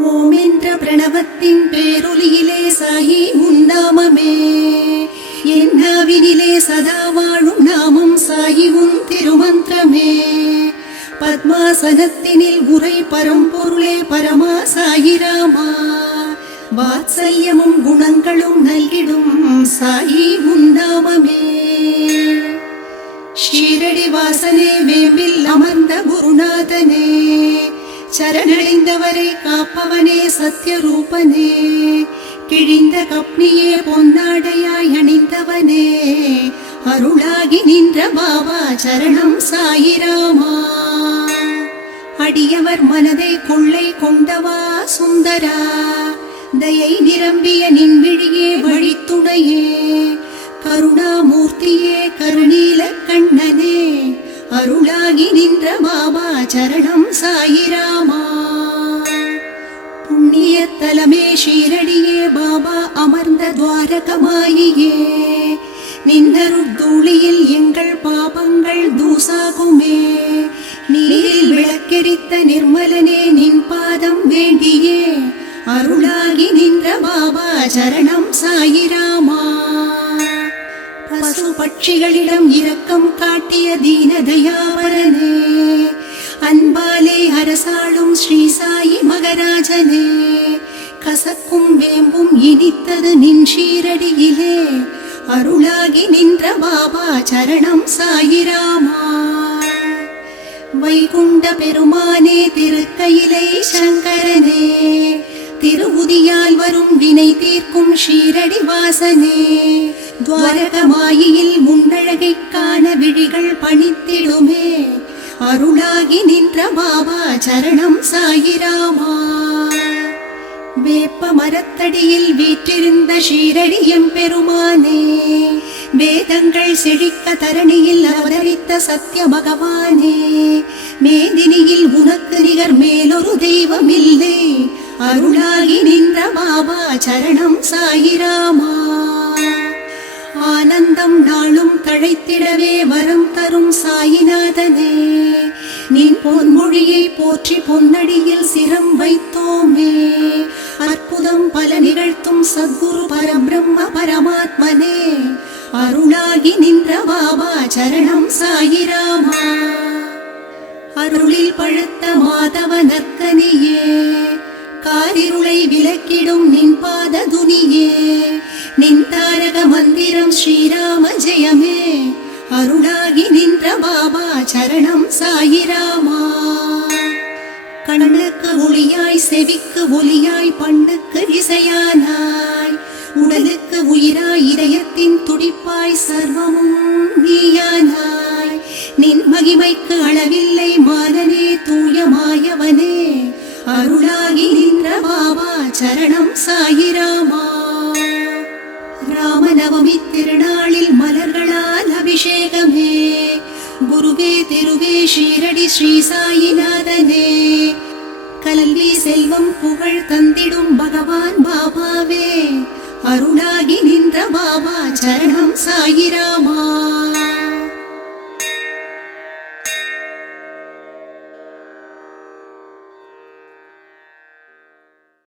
ஓம் என்ற பிரணவத்தின் பேரொலியிலே சாயி உன்னாமமே என் நாவினிலே சதா வாழும் நாமம் சாகி உன் திருமந்திரமே. பத்மாசனத்தினில் உரை பரம்பொருளே பரமா சாயிராமா வாத்சல்யமும் குணங்களும் நல்கிடும் சாயி உன்னாமமே ஷீரடி வாசனே வேம்பில் அமர்ந்த குருநாதனே. சரணடைந்தவரை காப்பவனே சத்யரூபனே. கிழிந்த கப்னியே பொன்னாடையாய் அணிந்தவனே. அருளாகி நின்ற பாபா சரணம் சாயிராமா. அடியவர் மனதை கொள்ளை கொண்டவா சுந்தரா. தயை நிரம்பிய நின்விழியே வழித்துணையே. கருணாமூர்த்தியே கருணீல கண்ணனே. அருளாகி நின்ற பாபா சரணம் சாயி தலமே ஷீரடியே பாபா அமர்ந்த துவாரகமாயியே நின்னருத்தூளியில் எங்கள் பாபங்கள் தூசாகுமே. நீரில் விளக்கெரித்த நிர்மலனே நின் பாதம் வேண்டியே. அருளாகி நின்ற பாபா சரணம் சாயிராமா. பசு பட்சிகளிடம் இரக்கம் காட்டிய தீனதயாவரனே அன்பாலே அரசாளும் ஸ்ரீ சாயி மகராஜனே. கசக்கும் வேம்பும் இனித்தது நின் ஷீரடியிலே அருளாகி நின்ற பாபா சரணம் சாயிராமா. வைகுண்ட பெருமானே திருக்கையிலை சங்கரனே. திருவுதியால் வரும் வினை தீர்க்கும் ஷீரடி வாசனே. துவாரகமாயியில் முன்னழகைக் காண விழிகள் பணித்திடுமே. அருளாகி நின்ற பாபா சரணம் சாயிராமா. வேப்ப மரத்தடியில் வீற்றிருந்த ஷீரடி பெருமானே வேதங்கள் செழிக்க தரணியில் அவதரித்த சத்திய பகவானே மேதினியில் உனக்கு நிகர் மேலொரு தெய்வமில்லை அருளாகி நின்ற பாபா சரணம் சாயிராமா ஆனந்தம் நாளும் தழைத்திடவே வரம் தரும் சாயிநாதனே நின் பொன்மொழியை போற்றி பொன்னடியில் சிரம் வைத்தோமே அற்புதம் பல நிகழ்த்தும் சத்குரு பரபிரம்ம பரமாத்மனே. அருளாகி நின்ற பாபா சரணம் சாயிராமா அருளில் பழுத்த மாதவ நற்கனியே. காரிருளை விலக்கிடும் நின் பாத துனியே நின் தாரக மந்திரம் ஸ்ரீராம ஜெயமே. அருளாகி நின்ற பாபா செவிக்கு ஒலியாய் பண்ணுக்கு இசையானாய் உடலுக்கு உயிராய் இதயத்தின் துடிப்பாய் சர்வமும் நீயானாய். நின் மகிமைக்கு அளவில்லை மாதனே தூயமாயவனே. அருளாகி நின்ற பாபா சரணம் சாயிராமா. ராமநவமி திருநாளில் மலர்களால் அபிஷேகமே. குருவே திருவே ஷீரடி ஸ்ரீ சாயிநாதனே. கல்வி செல்வம் புகழ் தந்திடும் பகவான் பாபாவே. அருளாகி நின்ற பாபா சரணம் சாயிராமா.